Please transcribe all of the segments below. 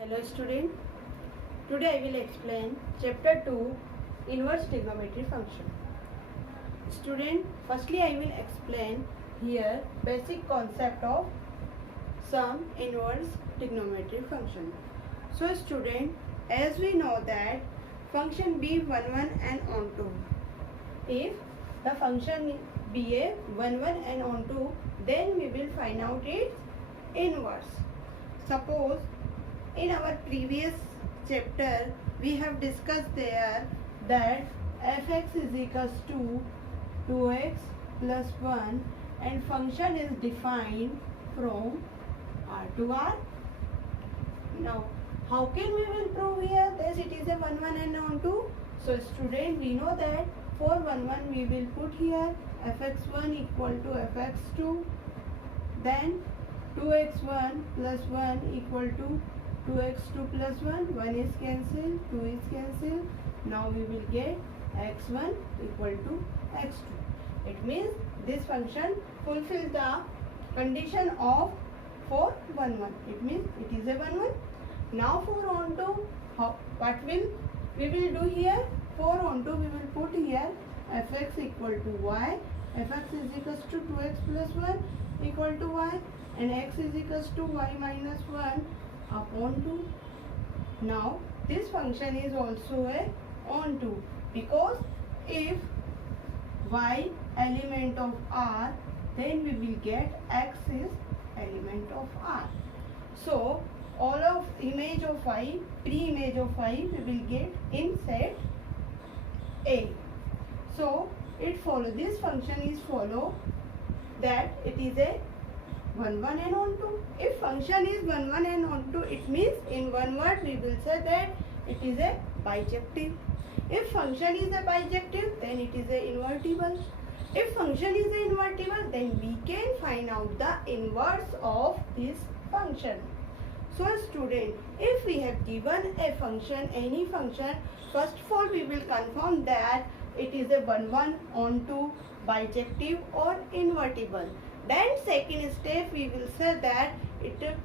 Hello student, today I will explain chapter 2 inverse trigonometry function. Student, firstly I will explain here basic concept of some inverse trigonometry function. So student, as we know that function be 1 1 and onto, if the function be a 1 1 and onto, then we will find out its inverse. Suppose in our previous chapter we have discussed there that fx is equals to 2x plus 1 and function is defined from R to R. Now how can we will prove here that it is a 1 1 and onto? So student, we know that for 1 1 we will put here fx1 equal to fx2, then 2x1 plus 1 equal to 2x2 plus 1, 1 is cancelled, 2 is cancelled. Now we will get x1 equal to x2. It means this function fulfills the condition of for 1 1. It means it is a 1 1. Now for onto, what will we will do here? For onto we will put here fx equal to y, fx is equals to 2x plus 1 equal to y, and x is equals to y minus 1 upon 2. Now this function is also a onto, because if y element of R, then we will get x is element of R. So all of image of y, pre-image of y we will get in set A. So it follow, this function is follow that it is a 1 1 and onto. If function is 1 1 and onto, it means in one word we will say that it is a bijective. If function is a bijective, then it is a invertible. If function is a invertible, then we can find out the inverse of this function. So student, if we have given a function, any function, first of all we will confirm that it is a 1 1 onto, bijective or invertible. Then second step we will say that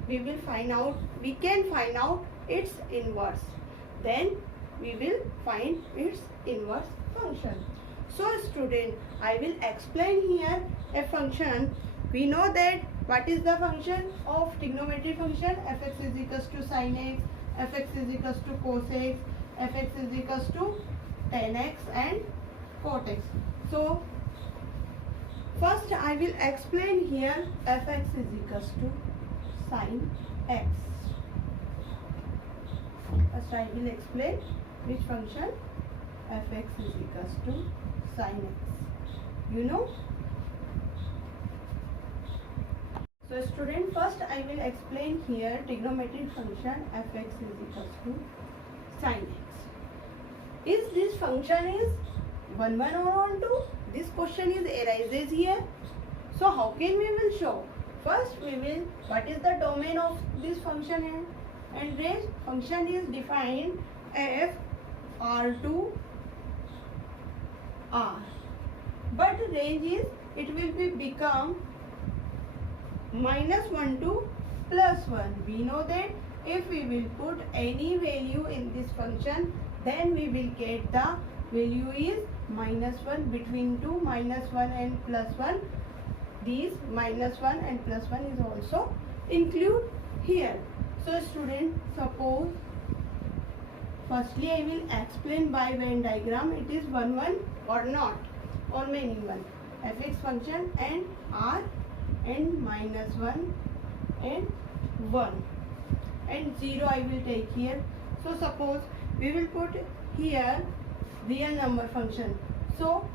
we can find out its inverse. Then we will find its inverse function. So student, I will explain here a function. We know that what is the function of trigonometry function? Fx is equals to sin x, fx is equals to cos x, fx is equals to tan x and cot x. So first I will explain here fx is equals to sin x. First I will explain which function fx is equals to sin x. You know? So student, first I will explain here trigonometric function fx is equals to sin x. Is this function is 1 1 or onto? This question is arises here. So how can we will show? First we will, what is the domain of this function and range? Function is defined f R to R. But range is, it will be become minus 1 to plus 1. We know that if we will put any value in this function, then we will get the value is minus 1 between 2, minus 1 and plus 1. These minus 1 and plus 1 is also include here. So student, suppose firstly I will explain by Venn diagram it is 1 1 or not, or many 1. Fx function and R and minus 1 and 1 and 0 I will take here. So suppose we will put here real number function. So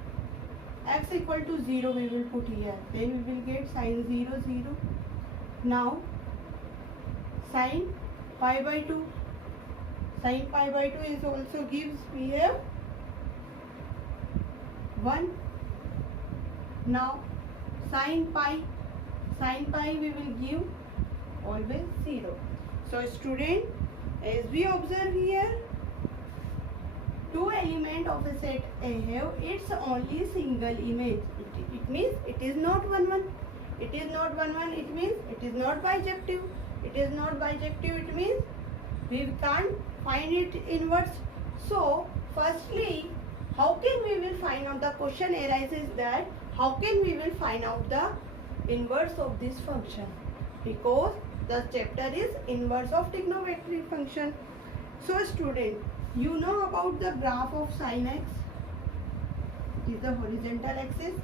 x equal to 0 we will put here. Then we will get sin 0 0. Now sin pi by 2. Sin pi by 2 is also gives here 1. Now sin pi we will give always 0. So student, as we observe here, two element of a set A have its only single image. It means it is not 1 1. It is not 1 1. It means it is not bijective. It is not bijective. It means we can't find it inverse. So firstly, how can we will find out, the question arises that how can we will find out the inverse of this function, because the chapter is inverse of trigonometric function. So student, you know about the graph of sin x. It is the horizontal axis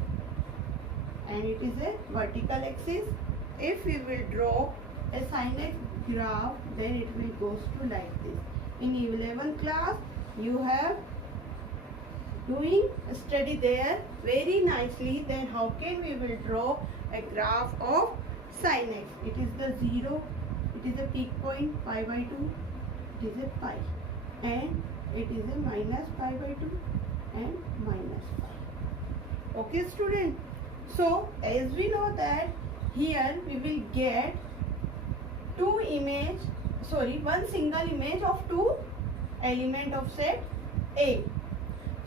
and it is a vertical axis. If we will draw a sin x graph, then it will goes to like this. In 11th class you have doing study there very nicely. Then how can we will draw a graph of sin x? It is the 0, it is a peak point pi by 2, it is a pi, and it is a minus pi by 2 and minus pi. Okay student, so as we know that here we will get one single image of two element of set A.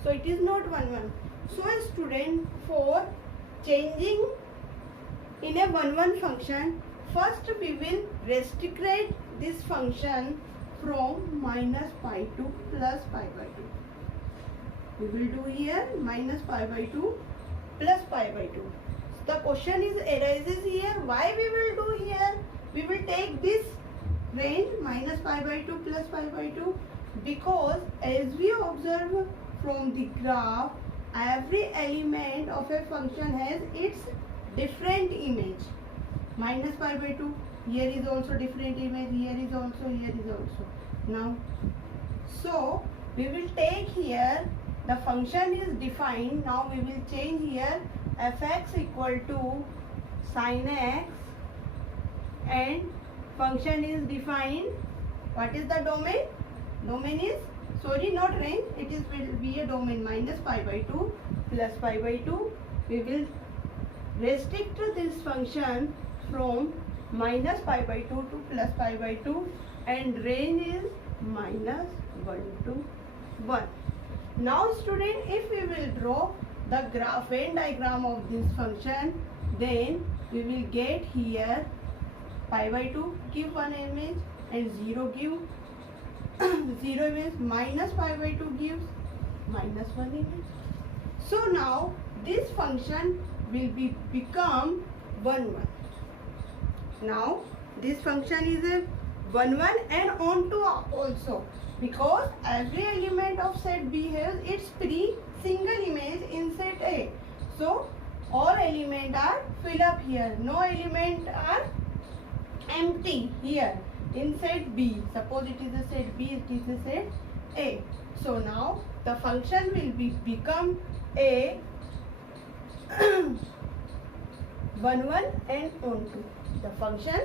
So it is not 1 1. So a student, for changing in a 1 1 function, first we will restrict this function from minus pi to plus pi by 2. We will do here minus pi by 2 plus pi by 2. The question arises here, why we will do here? We will take this range minus pi by 2 plus pi by 2, because as we observe from the graph, every element of a function has its different image. Minus pi by 2, here is also different image, here is also. Now, so we will take here, the function is defined. Now we will change here fx equal to sin x, and function is defined. What is the domain? Domain is, sorry, not range, it is will be a domain minus pi by 2 plus pi by 2. We will restrict this function from minus pi by 2 to plus pi by 2, and range is minus 1 to 1. Now student, if we will draw the Venn diagram of this function, then we will get here pi by 2 give one image and 0 give 0 image, minus pi by 2 gives minus 1 image. So now this function will become 1 1. Now this function is a 1 1 and onto also, because every element of set B has its single image in set A. So all elements are filled up here, no element are empty here in set B. Suppose it is a set B, it is a set A. So now the function will become a 1 1 and onto. The function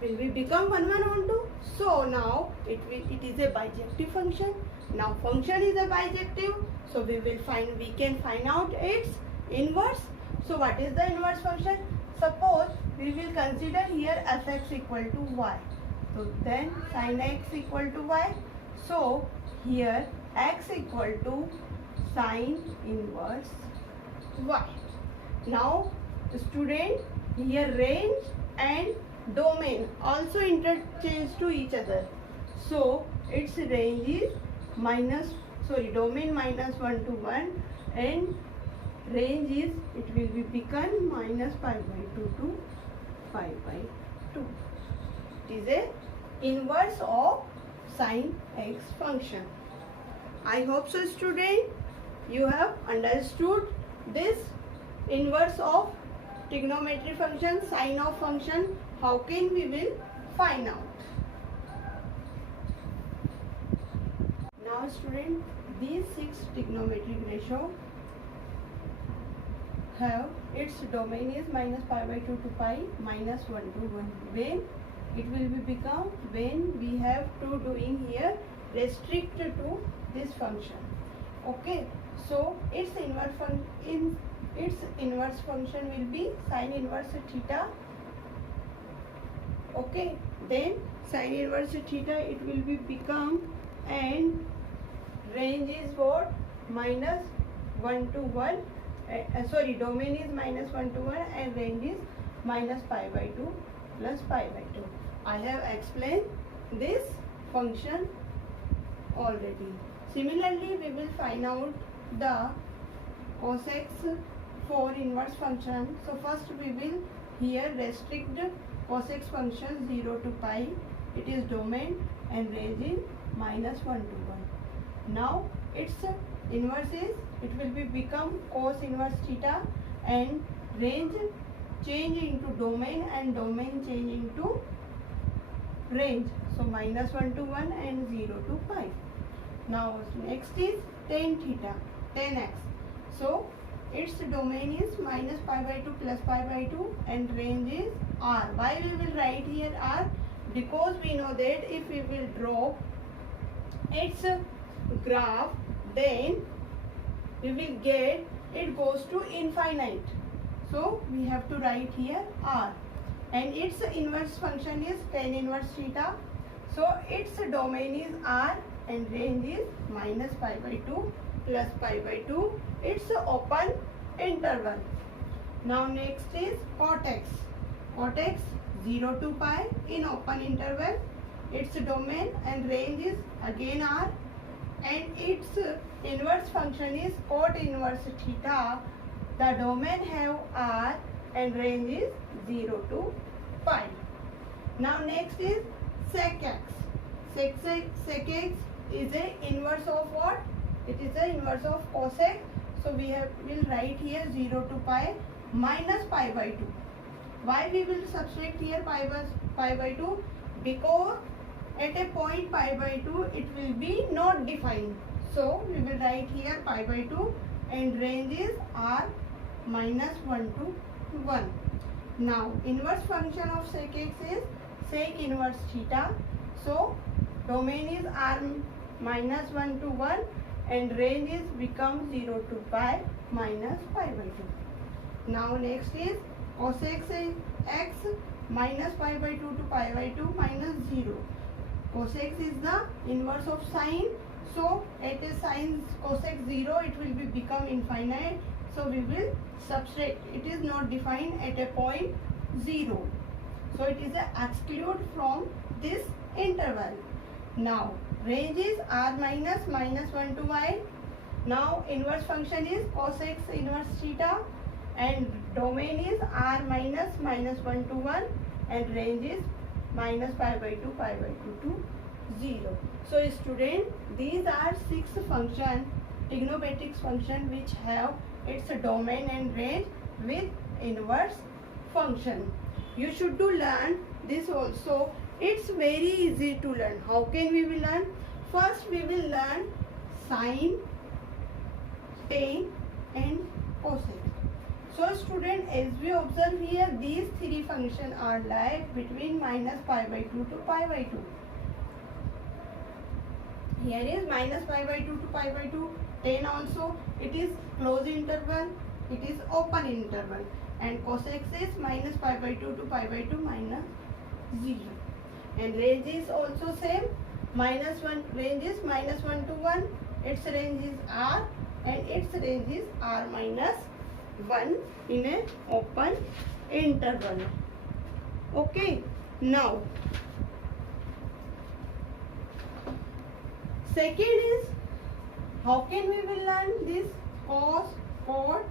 will become 1 1 onto. So now it is a bijective function. Now function is a bijective, so we can find out its inverse. So what is the inverse function? Suppose we will consider here fx equal to y. So then sin x equal to y. So here x equal to sin inverse y. Now student, here range and domain also interchange to each other. So its range is domain minus 1 to 1, and range is, it will become minus pi by 2 to pi by 2. It is a inverse of sin x function. I hope so student, you have understood this inverse of trigonometry function, sine of function, how can we will find out. Now student, these 6 trigonometric ratio have its domain is minus pi by 2 to pi, minus 1 to 1. When it will become, when we have to doing here restrict to this function. Okay, so its inverse function will be sin inverse theta. Okay, then sin inverse theta it will become, and range is what? Minus 1 to 1. Domain is minus 1 to 1 and range is minus pi by 2 plus pi by 2. I have explained this function already. Similarly, we will find out the cos x for inverse function. So first we will here restrict cos x function 0 to pi. It is domain and range is -1 to 1. Now its inverse is, it will become cos inverse theta, and range change into domain and domain change into range. So -1 to 1 and 0 to pi. Now next is tan theta, tan x. So its domain is -pi/2 plus pi/2 and range is r. Why we will write here r? Because we know that if we will draw its graph, then we will get it goes to infinite. So we have to write here r. And its inverse function is tan inverse theta. So its domain is r and range is -pi/2 plus pi/2. It's open interval. Now next is cot x. Cot x 0 to pi in open interval. Its domain and range is again r, and its inverse function is cot inverse theta. The domain have r and range is 0 to pi. Now next is sec x. Sec x is a inverse of what? It is a inverse of cos x. So we will write here 0 to pi minus pi/2. Why we will subtract here pi/2? Because at a point pi/2 it will be not defined. So we will write here pi/2 and range is r -1 to 1. Now inverse function of sec x is sec inverse theta. So domain is r -1 to 1 and range is become 0 to pi minus pi/2. Now next is cos x minus pi/2 to pi/2 minus 0. Cos x is the inverse of sine. So at a sine cos x 0, it will become infinite. So we will subtract. It is not defined at a point 0. So it is excluded from this interval. Now range is r minus -1 to 1. Now inverse function is cos x inverse theta, and domain is r minus -1 to 1 and range is -pi/2 to 0. So student, these are 6 function, trigonometric function, which have its domain and range with inverse function. You should to learn this also. It's very easy to learn. How can we will learn? First we will learn sine, tan and cosine. So student, as we observe here, these 3 functions are like between -pi/2 to pi/2. Here is -pi/2 to pi/2. Tan also, it is closed interval, it is open interval, and cos x is -pi/2 to pi/2 minus 0. And range is also same. -1 range is -1 to 1. Its range is r and its range is r minus 1 in a open interval. Okay. Now second is, how can we will learn this cos, cot,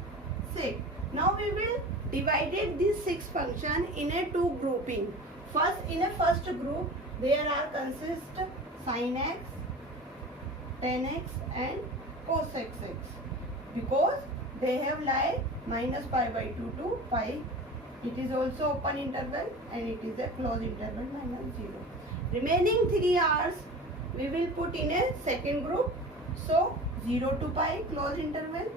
sec. Now we will divided these 6 function in a 2 grouping. First, in a first group, there are consist sin x, tan x and cos x. Because they have like -pi/2 to pi. It is also open interval and it is a closed interval -0. Remaining 3 hours we will put in a second group. So 0 to pi closed interval,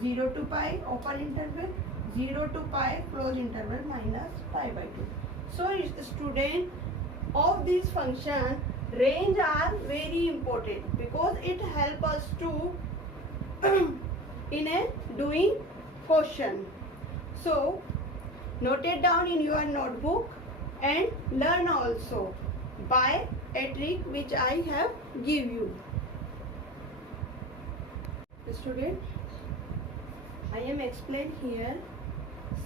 0 to pi open interval, 0 to pi closed interval minus pi/2. So student, of this function, range are very important because it help us to in a doing question. So note it down in your notebook and learn also by a trick which I have give you. Student, I am explain here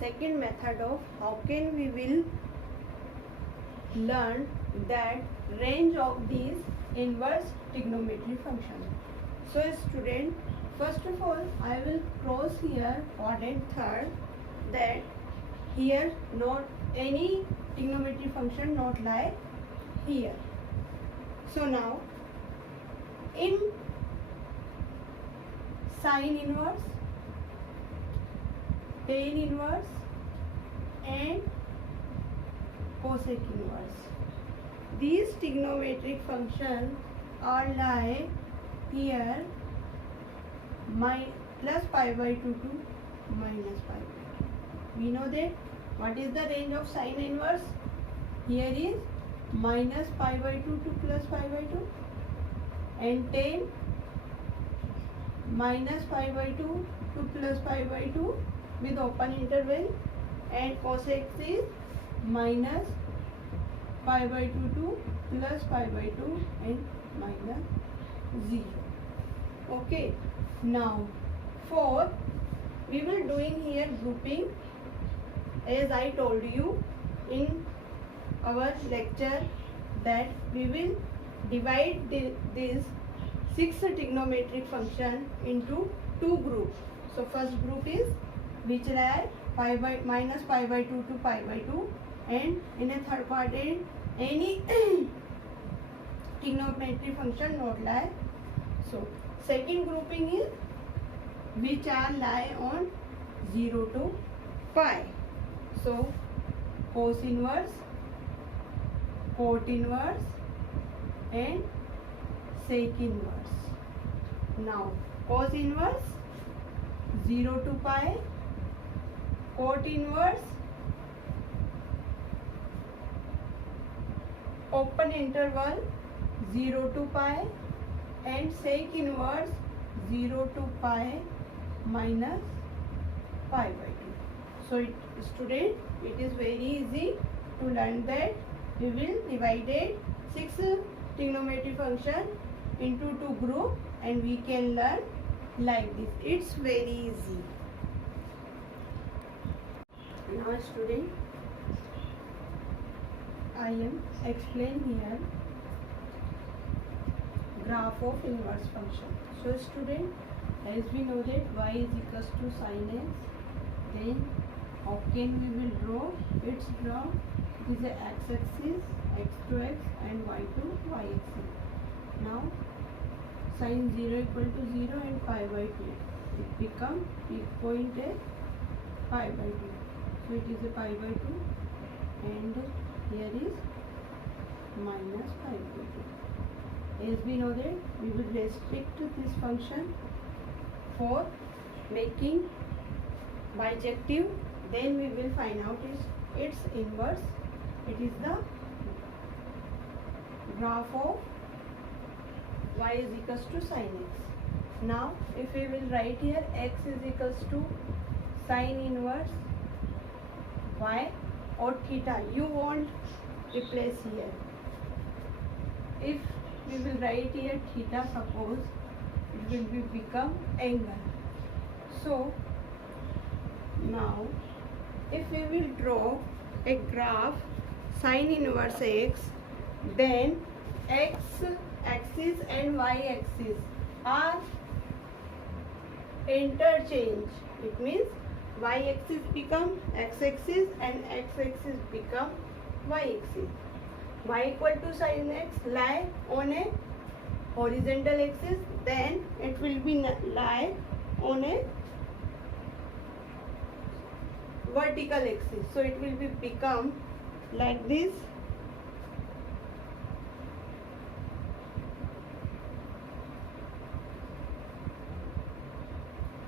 second method of how can we will learn that range of these inverse trigonometry functions. So student, first of all I will cross here quadrant third, that here not any trigonometry function not lie here. So now in sine inverse, tan inverse and cosec inverse, these trigonometric functions are lie here plus pi by 2 to minus pi by 2. We know that what is the range of sine inverse? Here is minus pi by 2 to plus pi by 2, and tan minus pi by 2 to plus pi by 2 with open interval, and cosec is minus pi by 2 to plus pi by 2 and minus 0. Okay, now for we will doing here grouping, as I told you in our lecture that we will divide this 6 trigonometric function into 2 groups. So first group is which lie minus pi by 2 to pi by 2, and in a third quadrant any trigonometric function not lie. So second grouping is which are lie on 0 to pi. So cos inverse, cot inverse and sec inverse. Now cos inverse 0 to pi, cot inverse open interval 0 to pi, and sec inverse 0 to pi minus pi by 2. So student, it is very easy to learn that we will divide 6 trigonometry function into 2 groups and we can learn like this. It's very easy. Now student, I am explain here graph of inverse function. So student, as we know that y is equals to sin x, then how can we will draw? It's draw is a x-axis, x to x and y to y-axis. Now sin 0 equal to 0 and pi by 2. It become peak point at pi by 2. So it is a pi by 2 and here is minus pi by 2. As we know that we will restrict this function for making bijective, then we will find out its inverse. It is the graph of y is equals to sin x. Now if we will write here x is equals to sin inverse y or theta, you won't replace here. If we will write here theta, suppose it will become angle. So now if we will draw a graph sin inverse x, then x axis and y axis are interchange. It means y axis become x axis and x axis become y axis. Y equal to sin x lie on a horizontal axis, then it will be lie on a vertical axis. So it will be become like this.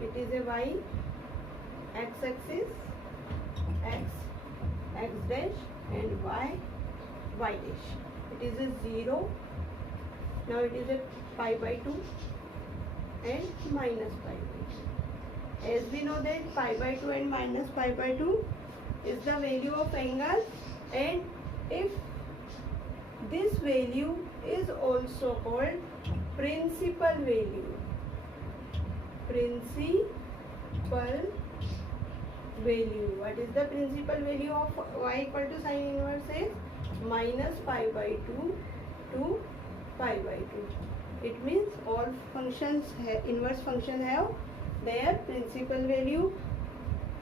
It is a y x-axis, x dash and y dash. It is a 0. Now it is a pi by 2 and minus pi by 2. As we know that pi by 2 and minus pi by 2 is the value of angle, and if this value is also called principal value. Principal value. What is the principal value of y equal to sin inverse is minus pi by 2 to pi by 2. It means all functions inverse function have their principal value.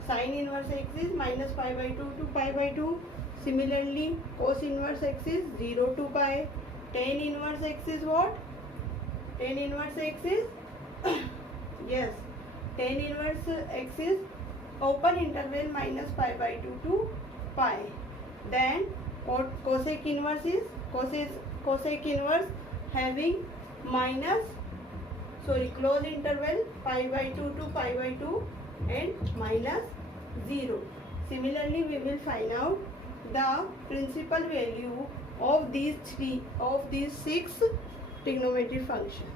Sin inverse x is minus pi by 2 to pi by 2. Similarly, cos inverse x is 0 to pi. Tan inverse x is what? Tan inverse x is yes, tan inverse x is open interval minus pi by 2 to pi. Then cosec inverse is cosec inverse having close interval pi by 2 to pi by 2 and minus 0. Similarly, we will find out the principal value of these six trigonometric functions.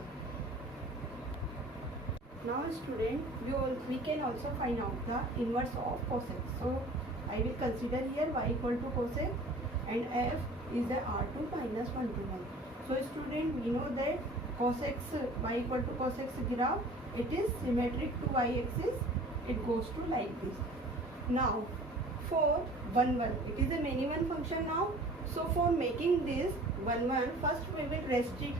Now student, we can also find out the inverse of cosec. So I will consider here y equal to cosec and f is the r2 minus 1 to 1. So student, we know that cosec y equal to cosec graph, it is symmetric to y-axis. It goes to like this. Now for 1 1, it is a many one function now. So for making this 1 1, first we will restrict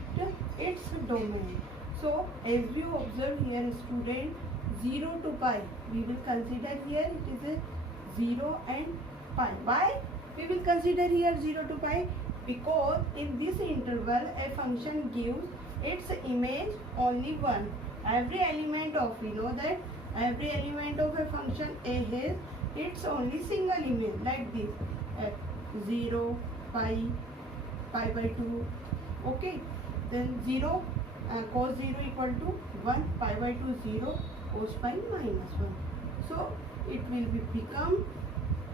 its domain. So as you observe here student, 0 to pi, we will consider here it is a 0 and pi. Why we will consider here 0 to pi? Because in this interval a function gives its image only 1. Every element of, we know that every element of a function a has its only single image, like this 0, pi, pi by 2. Okay, then 0 cos 0 equal to 1, pi by 2 0, cos pi minus 1. So it will become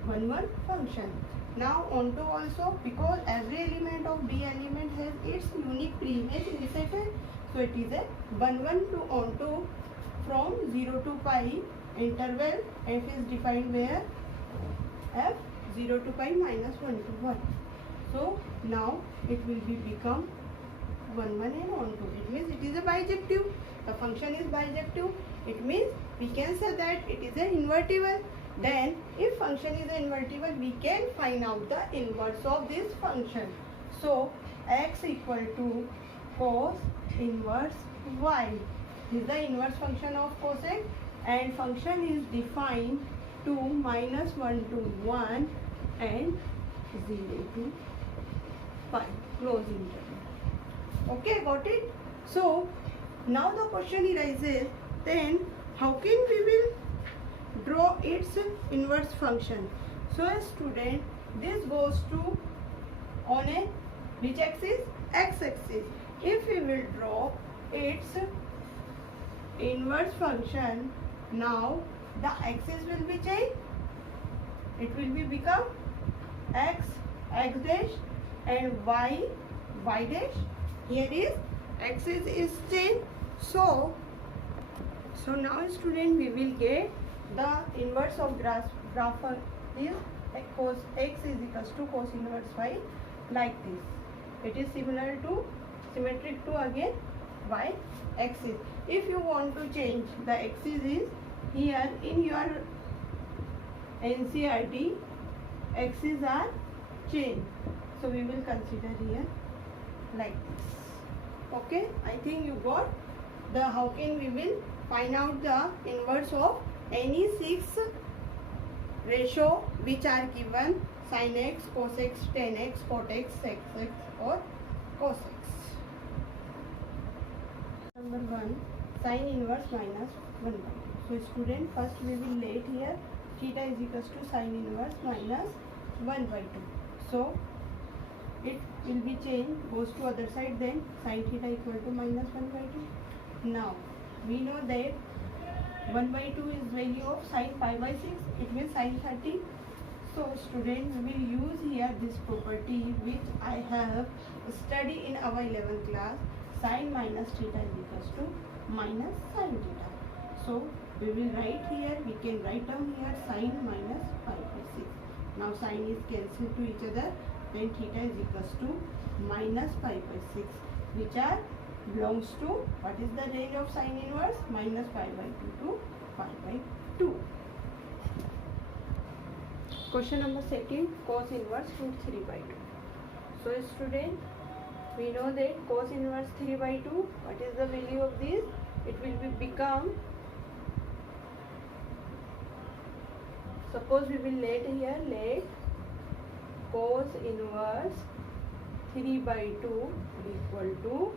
1 1 function. Now onto also, because every element of B element has its unique preimage inserted, so it is a 1 1 to onto from 0 to pi interval f is defined where f 0 to pi minus 1 to 1. So now it will become 1 1 and onto. It means it is a bijective. The function is bijective. It means we can say that it is an invertible. Then if function is invertible, we can find out the inverse of this function. So x equal to cos inverse y. This is the inverse function of cosec, and function is defined to minus 1 to 1 and 0 to pi, close interval. Okay, got it? So now the question arises, then how can we will draw its inverse function? So a student, this goes to on a which axis? X axis. If we will draw its inverse function, now the axis will be changed. It will become x dash and y dash. Here is axis is changed. So now student, we will get the inverse of graph is cos x is equals to cos inverse y, like this. It is symmetric to again y axis. If you want to change the axis, is here in your NCERT axes are changed. So we will consider here like this. Okay, I think you got the how can we will find out the inverse of any 6 ratio which are given: sin x, cos x, tan x, cot x, sec x or cos x. Number 1, sin inverse minus 1 by 2. So student, first we will let here theta is equals to sin inverse minus 1 by 2. So it will be changed, goes to other side, then sin theta equal to minus 1 by 2. Now we know that 1 by 2 is value of sin pi by 6, it means sin 30. So student, we will use here this property which I have studied in our 11th class. Sin minus theta is equals to minus sin theta. So we will write here, we can write down here sin minus pi by 6. Now sin is cancelled to each other, then theta is equals to minus pi by 6, which are belongs to, what is the range of sin inverse? Minus pi by 2 to pi by 2. Question number 2, cos inverse root 3 by 2. So student, we know that cos inverse 3 by 2, what is the value of this? It will become, suppose we will let cos inverse 3 by 2 equal to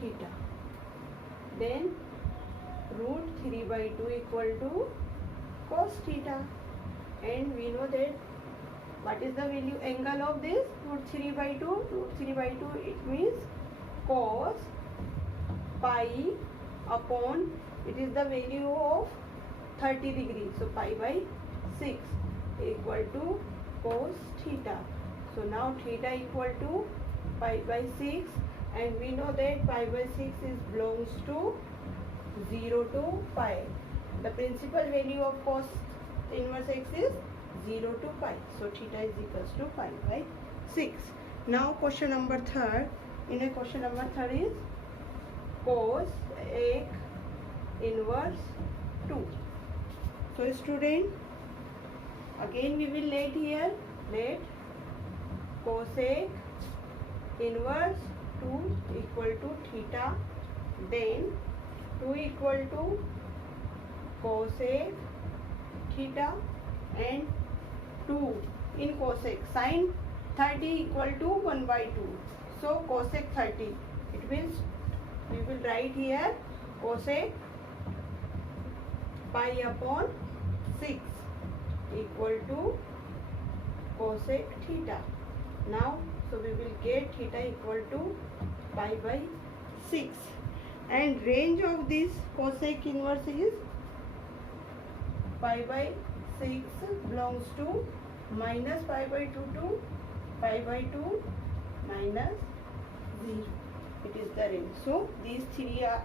theta. Then root 3 by 2 equal to cos theta. And we know that what is the value angle of this root 3 by 2? Root 3 by 2, it means cos pi upon, it is the value of 30 degrees. So pi by 6 equal to cos theta. So now theta equal to pi by 6, and we know that pi by 6 is belongs to 0 to pi. The principal value of cos inverse x is 0 to pi. So theta is equals to pi by 6. Now question number 3. In a question number 3 is cos x inverse 2. So student, again we will let cos x inverse 2 equal to theta. Then 2 equal to cos x theta, and 2 in cosec sin 30 equal to 1 by 2. So cosec 30, it means we will write here cosec pi upon 6 equal to cosec theta. Now so we will get theta equal to pi by 6, and range of this cosec inverse is pi by 6 belongs to minus pi by 2 to pi by 2 minus 0. It is the range. So these 3 are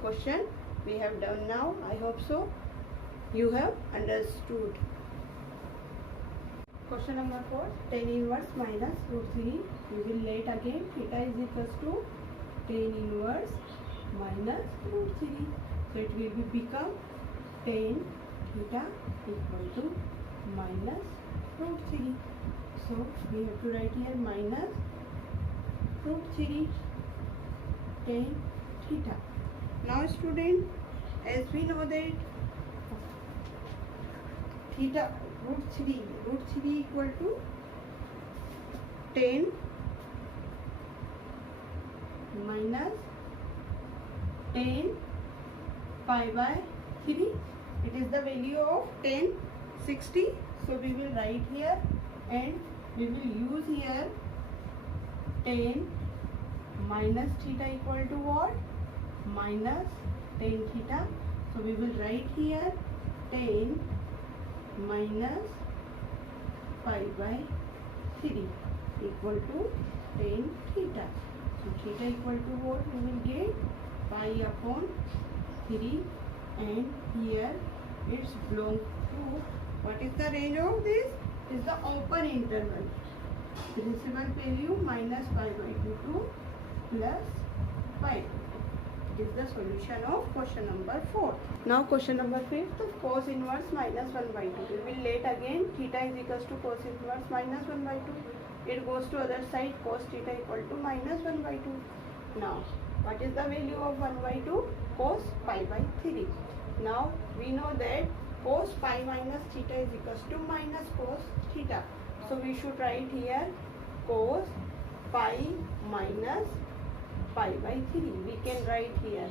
question we have done now. I hope so you have understood. Question number 4, tan inverse minus root 3. We will let again theta is equals to tan inverse minus root 3. So it will become tan theta equal to minus root 3. So we have to write here minus root 3 tan theta. Now student, as we know that theta root 3 equal to tan minus tan pi by 3. It is the value of tan 60. So we will write here, and we will use here tan minus theta equal to what? Minus tan theta. So we will write here tan minus pi by 3 equal to tan theta. So theta equal to what? We will get pi upon 3, and here it's belong to, what is the range of this? Is the open interval. Principal value minus pi by 2 to plus pi. It is the solution of question number 4. Now question number 5, cos inverse minus 1 by 2. We will let again theta is equals to cos inverse minus 1 by 2. It goes to other side, cos theta equal to minus 1 by 2. Now what is the value of 1 by 2? Cos pi by 3. Now we know that cos pi minus theta is equals to minus cos theta. So we should write here cos pi minus pi by 3. We can write here.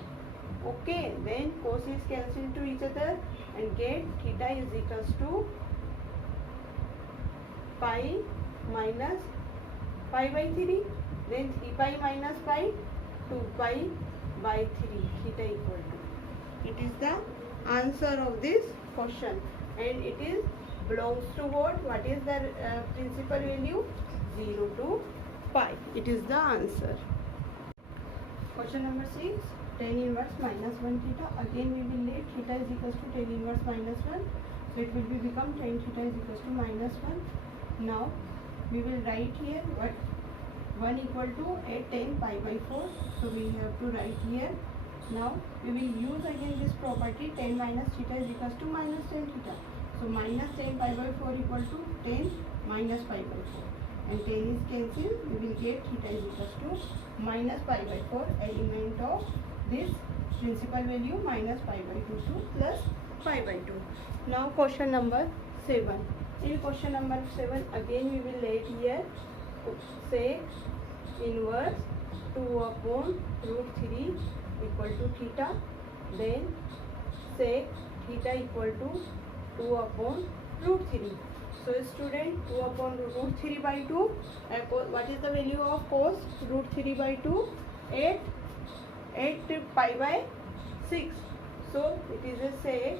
Okay, then cos is cancelled to each other and get theta is equals to pi minus pi by 3. Then 3 pi minus pi, 2 pi by 3, theta equal to. It is the answer of this question, and it is belongs to what? What is the principal value? 0 to pi. It is the answer. Question number 6, tan inverse minus 1 theta. Again we will let theta is equals to tan inverse minus 1. So it will become tan theta is equals to minus 1. Now we will write here what 1 equal to a tan pi by 4. So we have to write here. Now we will use again this property tan minus theta is equals to minus tan theta. So minus 10 pi by 4 equal to 10 minus pi by 4. And 10 is cancelled. We will get theta is equals to minus pi by 4 element of this principal value minus pi by 2 to plus pi by 2. Now question number 7. In question number 7 again we will let here say inverse 2 upon root 3 equal to theta. Then say theta equal to 2 upon root 3. So student 2 upon root 3 by 2. What is the value of cos root 3 by 2? 8 pi by 6. So it is a sec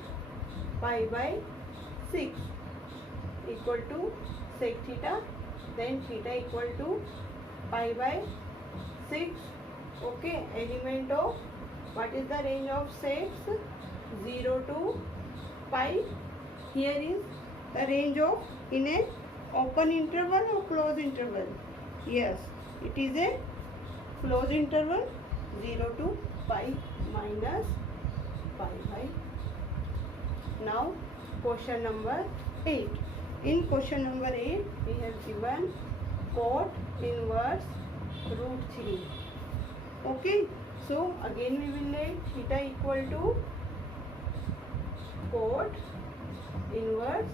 pi by 6 equal to sec theta. Then theta equal to pi by 6. Okay, element of what is the range of secs? 0 to pi. Here is the range of in an open interval or closed interval. Yes, it is a closed interval 0 to pi minus pi by. Now question number 8. In question number 8 we have given cot inverse root 3. Okay, so again we will let theta equal to cot inverse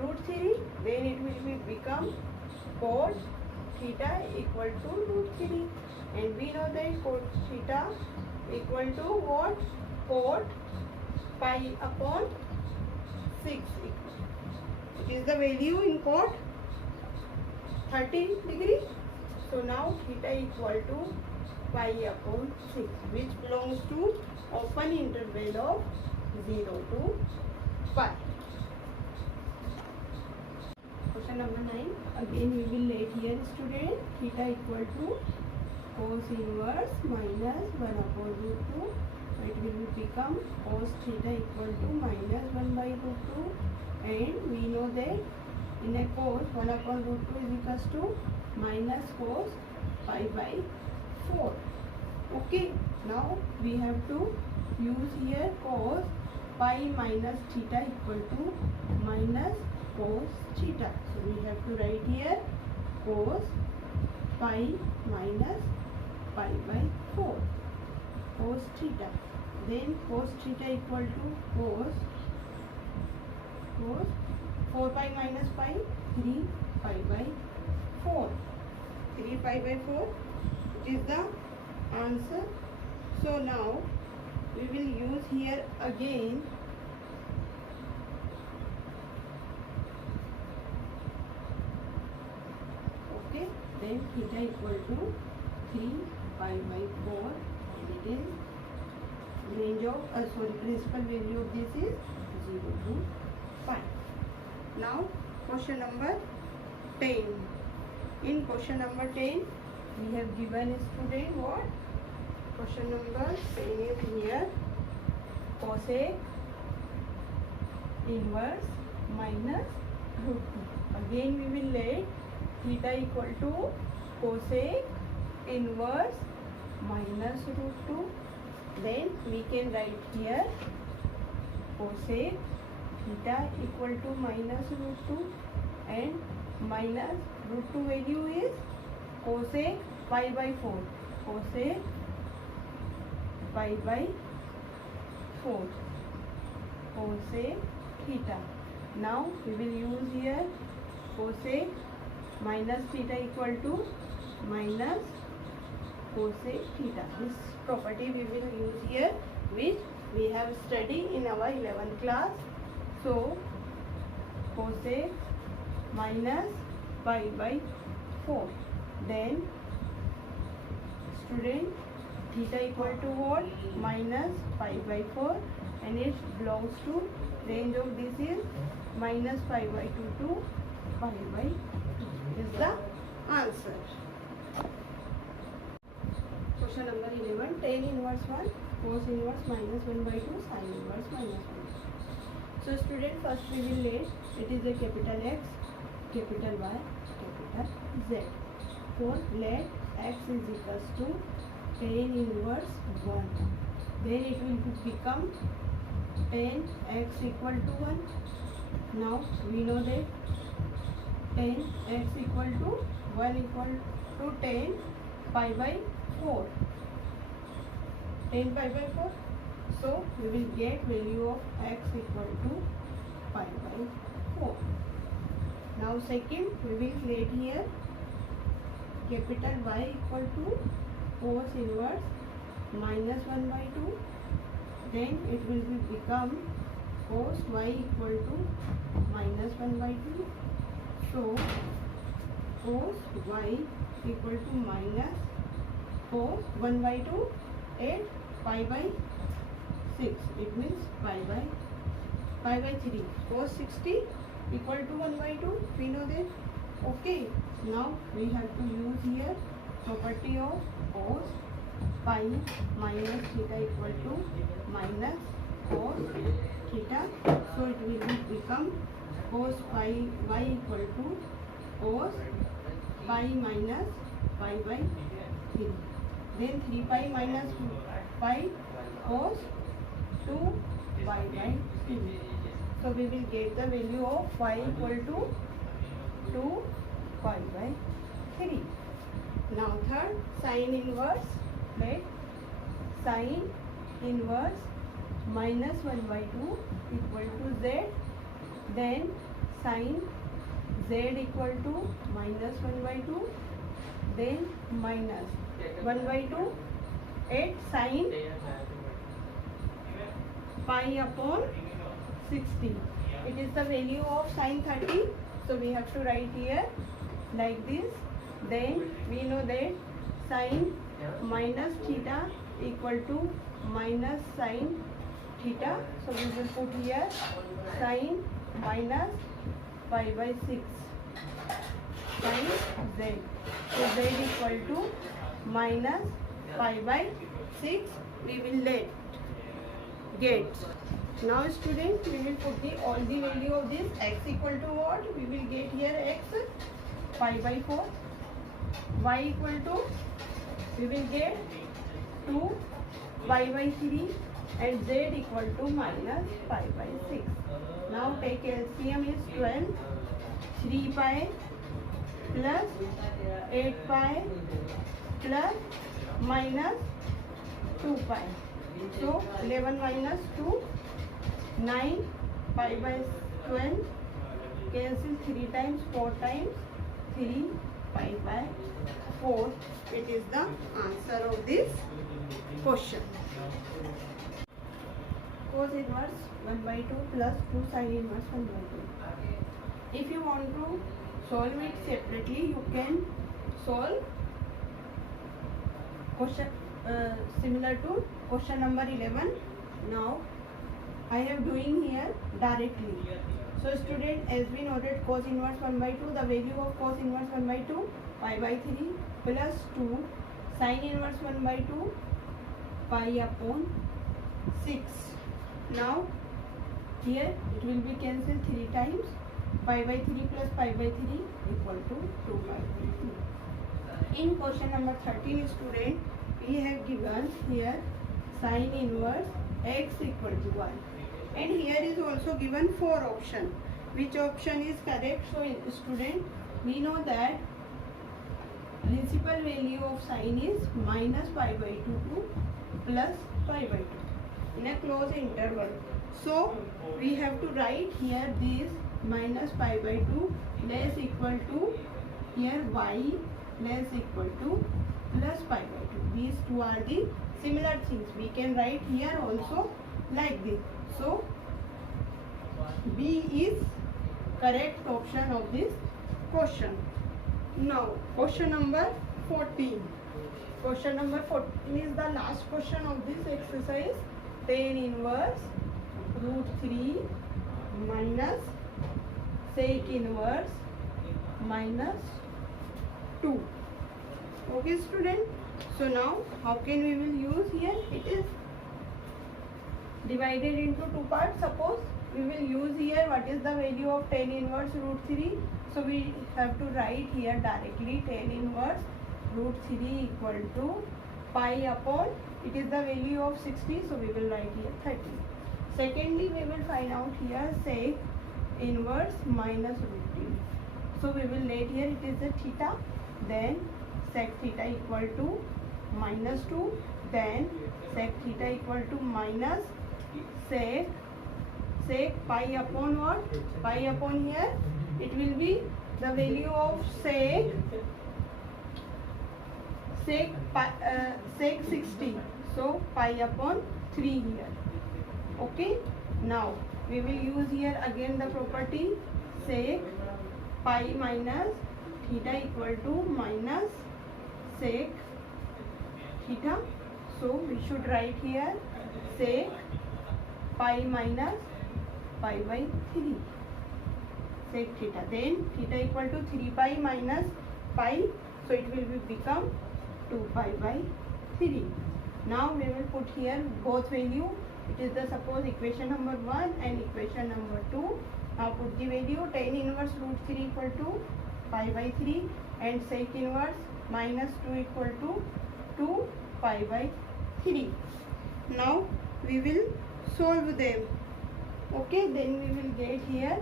root 3, then it will become cot theta equal to root 3, and we know that cot theta equal to what? Cot pi upon 6. It is the value in cot 30 degree. So now theta equal to pi upon 6, which belongs to open interval of 0 to pi. Question number 9. Again we will let here student theta equal to cos inverse minus 1 upon root 2. It will become cos theta equal to minus 1 by root 2, and we know that in a cos 1 upon root 2 is equals to minus cos pi by 4. Okay, now we have to use here cos pi minus theta equal to minus cos theta. So we have to write here cos pi minus pi by 4 cos theta. Then cos theta equal to cos 4 pi minus pi 3 pi by 4. 3 pi by 4 is the answer. So now we will use here again okay, then theta equal to 3 pi by 4, and it is range of principal value of this is 0 to pi. Now question number 10. In question number 10 we have given a student what? Question number 10 is here cosec inverse minus root 2. Again we will let theta equal to cosec inverse minus root 2. Then we can write here cosec theta equal to minus root 2, and minus root 2 value is cosec pi by 4. Cosec pi by 4 cosec theta. Now we will use here cosec minus theta equal to minus cosec theta. This property we will use here, which we have studied in our 11th class. So cosec minus pi by 4. Then student theta equal to what? Minus pi by 4, and it belongs to range of this is minus pi by 2 to pi by 2 is the answer. Question number 11. Tan inverse 1 cos inverse minus 1 by 2 sin inverse minus 1. So student, first we will let it is a capital X, capital Y, capital Z. So let X is equals to tan inverse 1. Then it will become tan X equal to 1. Now we know that 10x equal to 1 equal to 10 pi by 4. 10 pi by 4. So we will get value of x equal to pi by 4. Now second, we will get here capital Y equal to cos inverse minus 1 by 2. Then it will become cos Y equal to minus 1 by 2. So cos Y equal to minus cos 1 by 2 and pi by 6. It means pi by 3. Cos 60 equal to 1 by 2. We know that. Okay. Now we have to use here property of cos pi minus theta equal to minus cos theta. So it will become cos pi y equal to cos pi minus pi by 3. Then 3 pi minus pi cos 2 pi by 3. So we will get the value of y equal to 2 pi by 3. Now third, sin inverse. Let sin inverse minus 1 by 2 equal to z. Then sin z equal to minus 1 by 2. Then minus 1 by 2 at sin pi upon 60. It is the value of sin 30. So we have to write here like this. Then we know that sin minus theta equal to minus sin theta. So we will put here sin minus pi by 6 sin z. So z equal to minus pi by 6 we will get. Now student, we will put all the value of this. X equal to what? We will get here x pi by 4. Y equal to, we will get 2 pi by 3 and z equal to minus pi by 6. Now take LCM is 12. 3 pi plus 8 pi plus minus 2 pi. So 11 minus 2, 9 pi by 12, cancel 3 times, 4 times, 3 pi by 4. It is the answer of this question. Cos inverse 1 by 2 plus 2 sin inverse 1 by 2. If you want to solve it separately, you can solve question similar to question number 11. Now I am doing here directly. So student, as we noted, cos inverse 1 by 2, the value of cos inverse 1 by 2 pi by 3 plus 2 sin inverse 1 by 2 pi upon 6. Now here it will be cancelled 3 times. Pi by 3 plus pi by 3 equal to 2 pi by 3. In question number 13, student, we have given here sin inverse x equal to 1. And here is also given 4 option. Which option is correct? So student, we know that principal value of sin is minus pi by 2 to plus pi by 2 in a closed interval. So we have to write here this minus pi by 2 less equal to here y less equal to plus pi by 2. These two are the similar things. We can write here also like this. So B is correct option of this question. Now question number 14. Question number 14 is the last question of this exercise. Tan inverse root 3 minus sec inverse minus 2. Okay student. So now how can we will use here? It is divided into 2 parts. Suppose we will use here what is the value of tan inverse root 3. So we have to write here directly tan inverse root 3 equal to pi upon, it is the value of 60, so we will write here 30. Secondly, we will find out here sec inverse minus root 3. So we will let here it is a theta, then sec theta equal to minus 2, then sec theta equal to minus sec pi upon what? Pi upon here it will be the value of sec 60. So pi upon 3 here. Okay. Now we will use here again the property sec pi minus theta equal to minus sec theta. So we should write here sec pi minus pi by 3 sec theta. Then theta equal to 3 pi minus pi. So it will become 2 pi by 3. Now we will put here both value. It is the suppose equation number 1 and equation number 2. Now put the value tan inverse root 3 equal to pi by 3 and sec inverse minus 2 equal to 2 pi by 3. Now we will solve them. Okay, then we will get here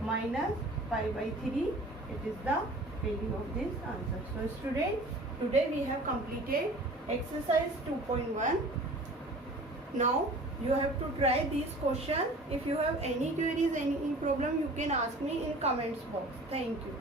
minus pi by 3. It is the value of this answer. So student, today we have completed exercise 2.1. Now you have to try this question. If you have any queries, any problem, you can ask me in comments box. Thank you.